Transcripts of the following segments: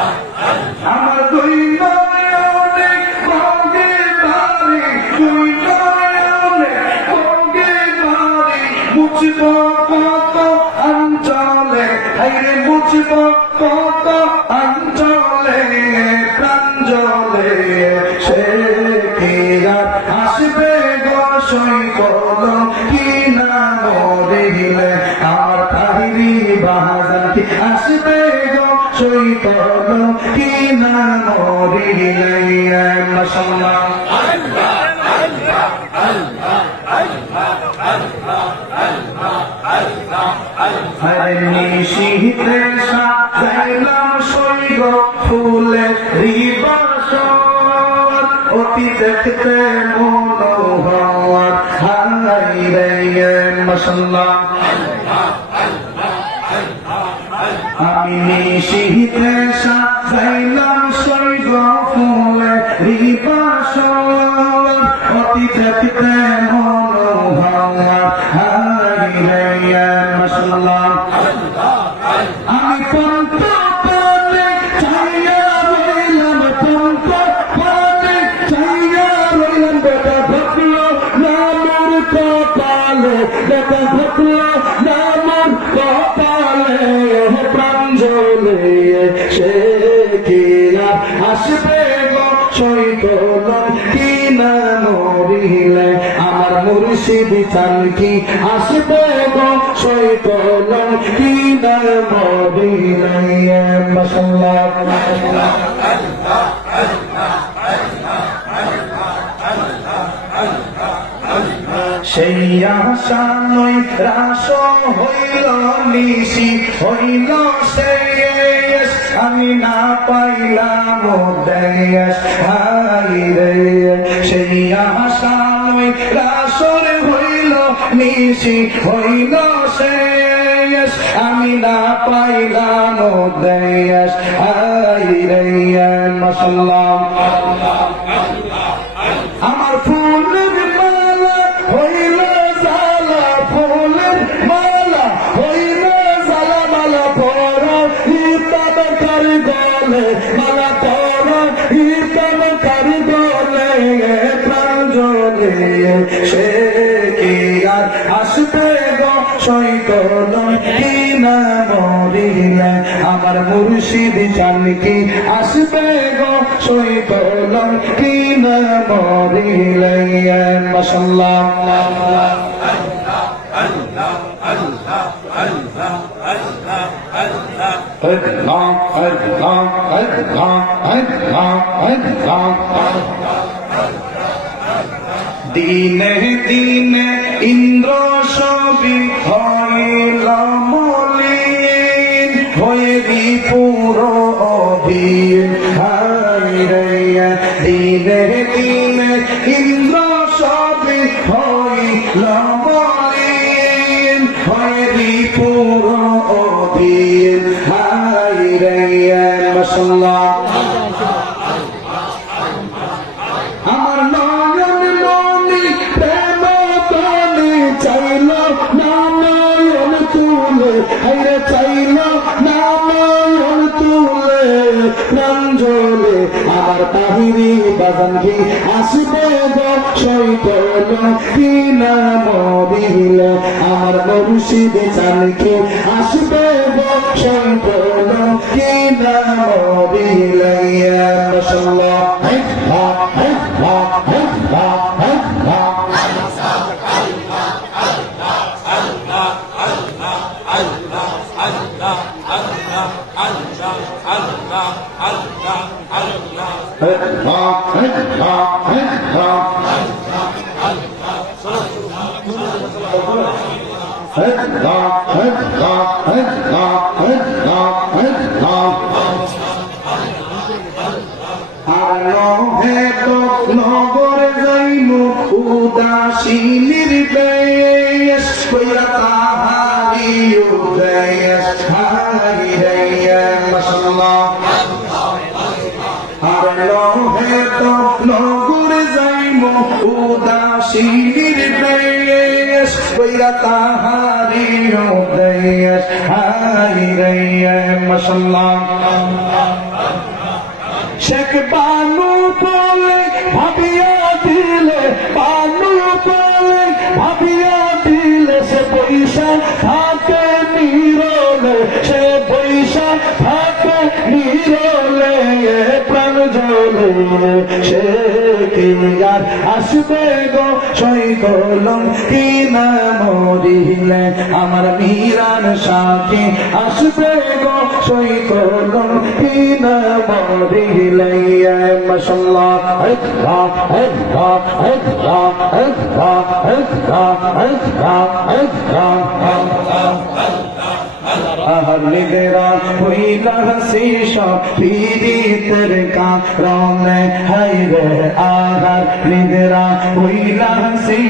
আমার নিশীতে সাজাইলাম সৈগ ফুলে রিবাসর অতি দেখতে আমি নিশীতে সাজাইলাম সৈগ আমার মুর্শিদ চান কি? আসবে গো সৈকল কি না মরিলে মশাল্লাহ সেই আশা নই রাস হইল নিশি, হইল শেষ আমি না পাইলাম দেশ হাই রে। সেই আশা নই রাসর হইল, নিশি হইল শেষ। আমি না পাইলাম দেশ হাই রে। মশাল্লাহ গলে মালা পর ইতাম কারি গলে প্রাঞ্জলে সে কি আর আসবে গো? সৈকল কি না মরিলে? আমার মুর্শিদ চান কি আসবে গো? সৈকল কি না মরিলে? Erdoğan, Erdoğan, Erdoğan, Erdoğan, Erdoğan. Dine, dine, İndra. Tahiri বাগান কি আসবে গো সৈকল কি না মরিলে। আমার মুর্শিদ চালকে আসবে গো সৈকল কি না মরিলে। মশাল্লাহ আর নহে তো নগর যাইমু উদাসীনির দেশ কইরা তাহারি উদেশ তাহারি উদেশ হাই রে মাশাআল্লাহ শেখ বানু বলে ভাবিয়া দিলে, বানু বলে ভাবিয়া দিলে সে পয়সা সে কি আর আসবে গো সই কলম কি না মরিলে আমার মীরান সাথে? আসবে গো সই কলম কি না মরিলে? মশাল্লাহ আল্লাহ আল্লাহ আল্লাহ আল্লাহ আল্লাহ আল্লাহ আল্লাহ। আহলিদরা হইল হাসি সব পীড়িতের কারণে হাইরে আহলিদরা হইল হাসি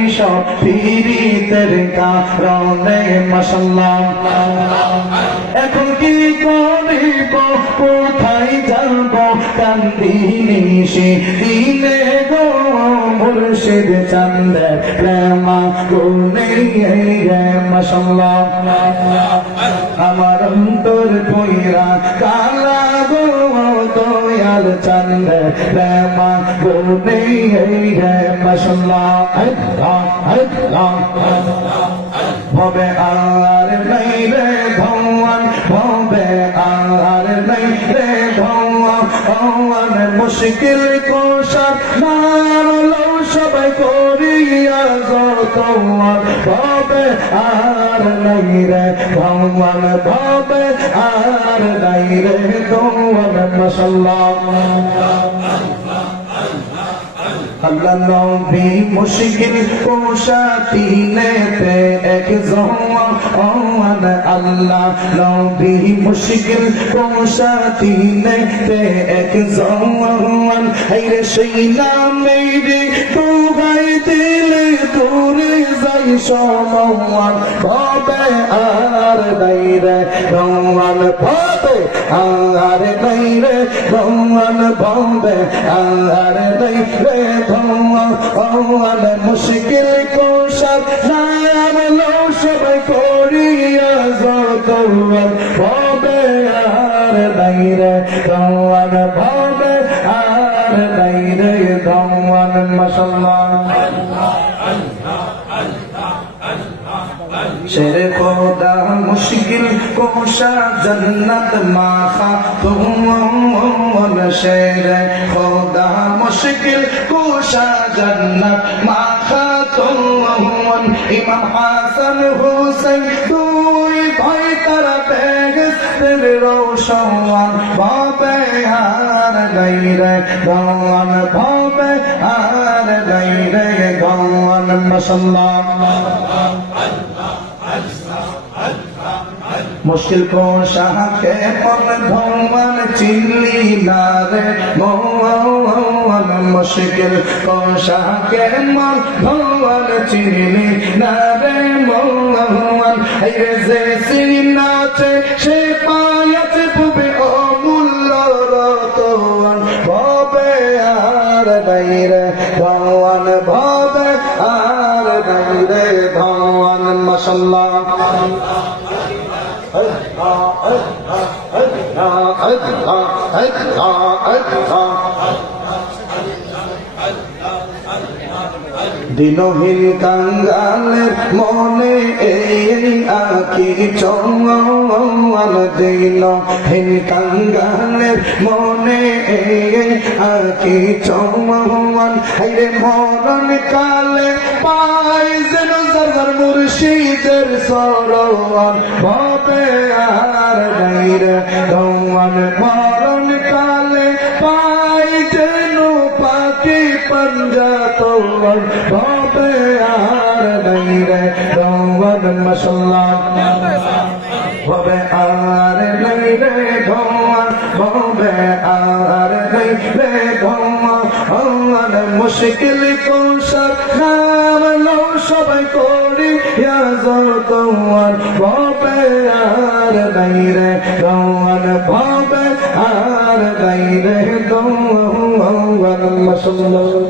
এখন কি করিব, কোথায় যাব, কান্দিনি সে দিনে মুর্শিদ চন্দ্র প্রেমা গুনে মশাল্লাহ আমার অন্তর কইরা কালা গো, দয়াল চন্দ্র প্রেমা গুনে মশাল্লাহ আল্লাহ আল্লাহ হবে আর নাই রে ভগবান, হবে আর নাই রে ভগবান। ভগবান মুশকিল সবাই করিয়া তোমার হবে আর নাই রে ভগবান হবে আর নাই রে ভগবান মশাল্লাহ। আল্লাহ নবী মুশকিল কোশাতি নেতে এক জওয়ান আল্লাহ নবী মুশকিল কোশাতি নেতে এক জওয়ান হাইরে সেই দিলে সমান ভাবে আর নাই রে রওয়ান ভাবে আর নাই রে রওয়ান ভাবে আর নাই রে ভগবান মুশকিল কোশার নাম লো সবাই করিয়া জগওয়ান ভাবে আর নাই রে ভগবান ভাবে আর নাই রে ভগবান মাশাল্লাহ শেরে খোদা মুশকিল কোষা জন্নত মাখা তুম শের। খোদা মুশকিল কোষা জন্নত মাখা তুম ইমাম হাসান হুসেন তুই ভাই তারা বেগস্তের রোশন ভাবে হার গাইরে, গওয়ান ভাবে হার গাইরে, গওয়ান মশাল্লাহ মুশকিল কো শাহকে না রে? মুশকিল কো শাহকে মন না রে? এই রে যে নাচে, সে পায়াতে পুবে রতন ভবে আর নাই রে ভগবান ভবে আর নাই রে ভগবান দিনহীন কাঙ্গালের মনে এই আকি চৌয়ান দিনহীন কাঙ্গালের মনে এই আকি চৌয়ান হাইরে মরণ কালে পাই যেন সরদার মুর্শিদের সরওয়ান ভবে আর নাই রে মরণ পঞ্জাতওয়ান ভবে আর নাই রে দৌয়ান মশাল্লাহ ভবে আর নাই রে দৌয়ান ভবে আর নাই রে দৌয়ান ভগবান মুশকিল কোশার নাম লো সবাই করি তোমার ভবে আর নাই রে গৌয়ান ভবে আর নাই রে মশাল্লাহ হিল্লা